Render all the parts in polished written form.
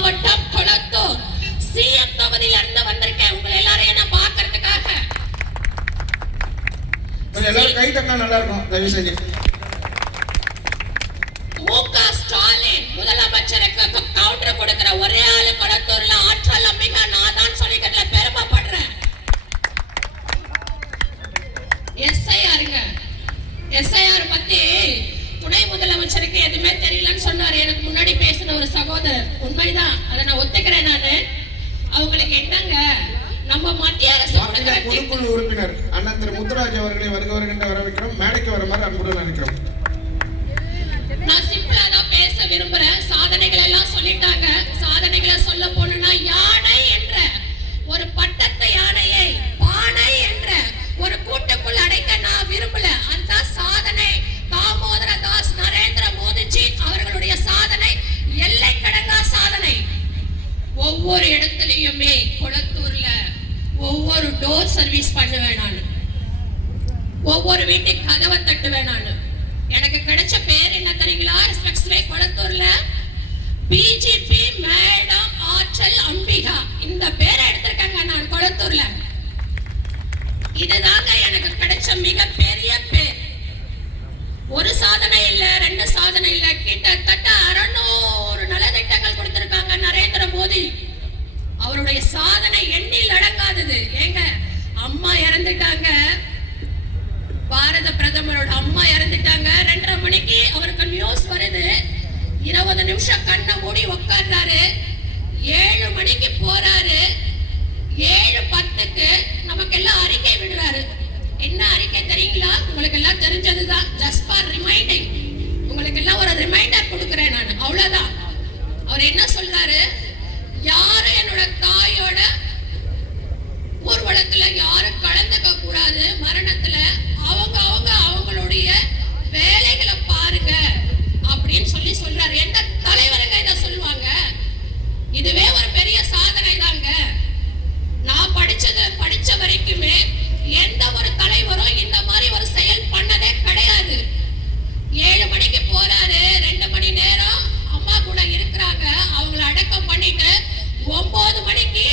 மாவட்டம் கொளத்தூர் சிஎம் தொகுதியில இருந்து வந்திருக்கேன் உங்களை எல்லாரையும் நான் பார்க்கிறதுக்காக. எல்லாரும் கை தட்டினா நல்லா இருக்கும். தயவு செஞ்சு முக ஸ்டாலின் முதலமைச்சருக்கு கவுண்டர் கொடுக்கிற ஒரே ஆளு கொளத்தூர்ல ஆற்றல் மிக நான் தான் சொல்லிக்கிறதுல பெருமைப்படுறேன். எஸ்ஐஆர் பத்தி துணை முதலமைச்சருக்கு எதுவுமே தெரியலன்னு சொன்னாரு. எனக்கு முன்னாடி பேசின ஒரு சகோதரர், உண்மைதான், அதை நான் ஒத்துக்கிறேன். நானு அவங்களுக்கு என்னங்க, நம்ம மத்திய அரசு பொதுக்குழு உறுப்பினர் அண்ணன் திரு முத்துராஜ் அவர்களை வருகின்ற வரவேற்கிறோம். மேடைக்கு வருமாறு அன்புடன் நினைக்கிறோம். நான் சிம்பிளா தான் பேச விரும்புறேன். சாதனைகள் எல்லாம் சொல்லிட்டாங்க. சாதனைகளை சொல்ல போனா யானை என்ற ஒரு பட்டத்தை யானையை பானை என்ற ஒரு கூட்டுக்குள் அடைக்க நான் விரும்பல. அந்த சாதனை தாமோதர தாஸ் நரேந்திர மோடிஜி அவர்களுடைய சாதனை எல்லை கடங்கா சாதனை. ஒவ்வொரு இடத்துலயுமே கொளத்தூர்ல ஒவ்வொரு டோர் சர்வீஸ் பண்ணுவேன் நான். ஒவ்வொரு வீட்டுக்கு கதவை தட்டுவேன் நான். எனக்கு கிடைச்ச பேர் என்ன தெரியுங்களா? கொளத்தூர்ல பிஜேபி மேடம் ஆற்றல் அம்பிகா இந்த பேரை எடுத்திருக்காங்க நான் கொளத்தூர்ல. இதுதாங்க எனக்கு கிடைச்ச மிகப்பெரிய பேர். ஒரு சாதனை இல்ல, ரெண்டு சாதனை இல்ல, கிட்டத்தட்ட 600 நலத்திட்டங்கள் கொடுத்திருக்காங்க நரேந்திர மோடி. அவருடைய சாதனை எண்ணில் அடங்காதது. ஏங்க, அம்மா இறந்துட்டாங்க, பாரத பிரதமரோட அம்மா இறந்துட்டாங்க. 2:30 மணிக்கு அவருக்கு நியூஸ் வருது. 20 நிமிஷம் கண்ணை மூடி உட்கார்றாரு. 7 மணிக்கு போறாரு. 7:10க்கு நமக்கு எல்லாம் அறிக்கை விடுறாரு. என்ன அறிக்கை தெரியுங்களா? உங்களுக்கு எல்லாம் தெரிஞ்சதுதான். ஜஸ்ட் ஃபார் ரிமைண்டிங், உங்களுக்கு எல்லாம் ஒரு ரிமைண்டர் கொடுக்கிறேன் நான், அவ்வளவுதான். அவர் என்ன சொல்றாரு? யாரும் என்னோட தாயோட ஊர்வலத்துல யாரும் கலந்துக்க கூடாது. மரணத்துல அவங்களுடைய வேலைகளை பாருங்க அப்படின்னு சொல்றாரு. எந்த தலைவருங்க இதை சொல்லுவாங்க? இதுவே ஒரு பெரிய சாதனை தாங்க. நான் படிச்ச வரைக்குமே எந்த ஒரு தலைவரும் இந்த மாதிரி ஒரு செயல் பண்ணதே கிடையாது. 7 மணிக்கு போறாரு, 2 மணி நேரம் அம்மா கூட இருக்கிறாங்க. அவங்களை அடக்கம் பண்ணிட்டு 9 மணிக்கு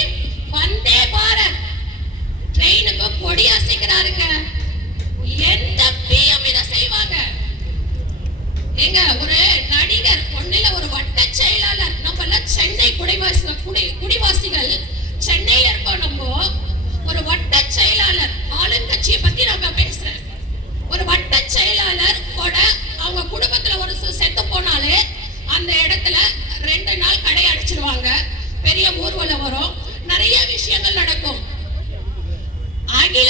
வந்தே பாரத் ட்ரெயினுக்கு கொடி அசைக்கிறாருங்க. எந்த பிஎம் இதை செய்வாங்க? எங்க ஒரு நடிகர் ஒன்னில ஒரு வட்ட செயலாளர். நம்ம எல்லாம் சென்னை குடிவாசிகள் சென்னையில இருக்கோம். நம்ம ஒரு வட்ட செயலாளர், ஆளுங்கட்சியை பத்தி நம்ம பேசுறேன். ஒரு வட்ட செயலாளர் கூட அவங்க குடும்பத்துல ஒரு செத்து போனாலே அந்த இடத்துல 2 நாள் கடை அடிச்சிருவாங்க. பெரிய ஊர்வலம் வரும், நிறைய விஷயங்கள் நடக்கும். அகில